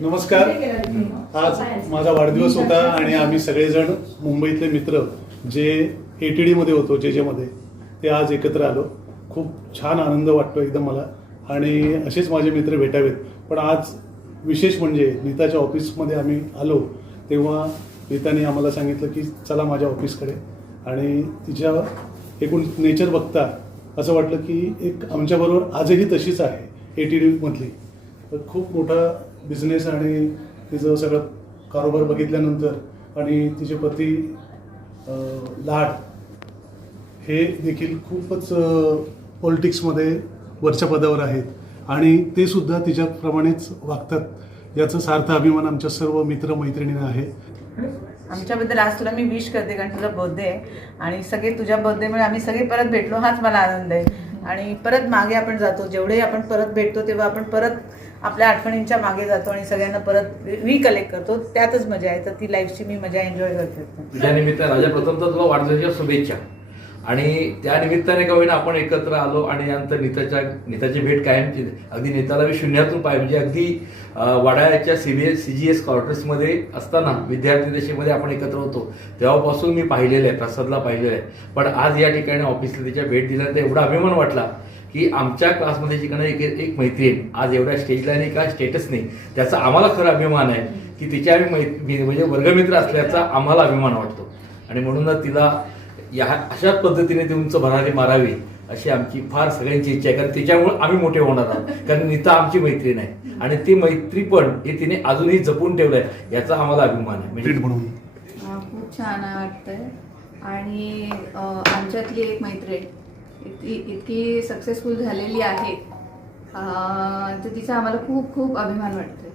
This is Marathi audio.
नमस्कार. आज माझा वाढदिवस होता आणि आम्ही सगळेजण मुंबईतले मित्र जे ए टी डीमध्ये होतो जे जेमध्ये ते आज एकत्र आलो. खूप छान आनंद वाटतो एकदम मला. आणि असेच माझे मित्र भेटावेत. पण आज विशेष म्हणजे नीताच्या ऑफिसमध्ये आम्ही आलो तेव्हा नीताने आम्हाला सांगितलं की चला माझ्या ऑफिसकडे. आणि तिच्या एकूण नेचर बघता असं वाटलं की एक आमच्याबरोबर आजही तशीच आहे ए टी डीमधली तर खूप मोठा बिझनेस आणि तिचं सगळं कारोबार बघितल्यानंतर आणि तिचे पती लाड हे देखील खूपच पॉलिटिक्समध्ये वरच्या पदावर आहेत. आणि ते सुद्धा तिच्याप्रमाणेच वागतात. याचा सार्थ अभिमान आमच्या सर्व मित्र मैत्रिणींना आहे. आमच्याबद्दल आज तुला मी विश करते कारण तुझा बर्थडे आहे. आणि सगळे तुझ्या बर्थडेमुळे आम्ही सगळे परत भेटलो हाच मला आनंद आहे. आणि परत मागे आपण जातो. जेवढे आपण परत भेटतो तेव्हा आपण परत आपल्या आठवणींच्या मागे जातो आणि सगळ्यांना परत रिकलेक्ट करतो. त्यातच मजा आहे. तर ती लाईफची मी मजा एन्जॉय करते. तुझ्या निमित्त राजा प्रथम तर तुला वाढदिवसाच्या शुभेच्छा. आणि त्या निमित्ताने का होईना आपण एकत्र आलो आणि नंतर नीताच्या नीताची भेट कायमची अगदी नीताला मी शून्यातून पाहिजे म्हणजे अगदी वडाळ्याच्या C B CBS C G S क्वार्टर्समध्ये असताना विद्यार्थी दशेमध्ये आपण एकत्र होतो. तेव्हापासून मी पाहिलेलं आहे प्रसादला पाहिलेलं आहे. पण आज या ठिकाणी ऑफिसला तिच्या भेट दिल्यानंतर एवढा अभिमान वाटला की आमच्या क्लासमध्ये शिकणारी एक एक मैत्रीण आज एवढ्या स्टेजला नाही का स्टेटस नाही त्याचा आम्हाला खरा अभिमान आहे की तिच्या आम्ही मै- म्हणजे वर्गमित्र असल्याचा आम्हाला अभिमान वाटतो. आणि म्हणूनच तिला या अशाच पद्धतीने ती उंच भरारी मारावी अशी आमची फार सगळ्यांची इच्छा आहे. कारण तिच्यामुळे आम्ही मोठे होणार आहोत. कारण नीता आमची मैत्रीण आहे. आणि ती मैत्री पण हे तिने अजूनही जपून ठेवलंय याचा आम्हाला अभिमान आहे. म्हणजे म्हणून. खूप छान वाटतंय. आणि आमच्यातली एक मैत्रीण. इतकी इतकी सक्सेसफुल झालेली आहे. तर तिचा आम्हाला खूप खूप अभिमान वाटतो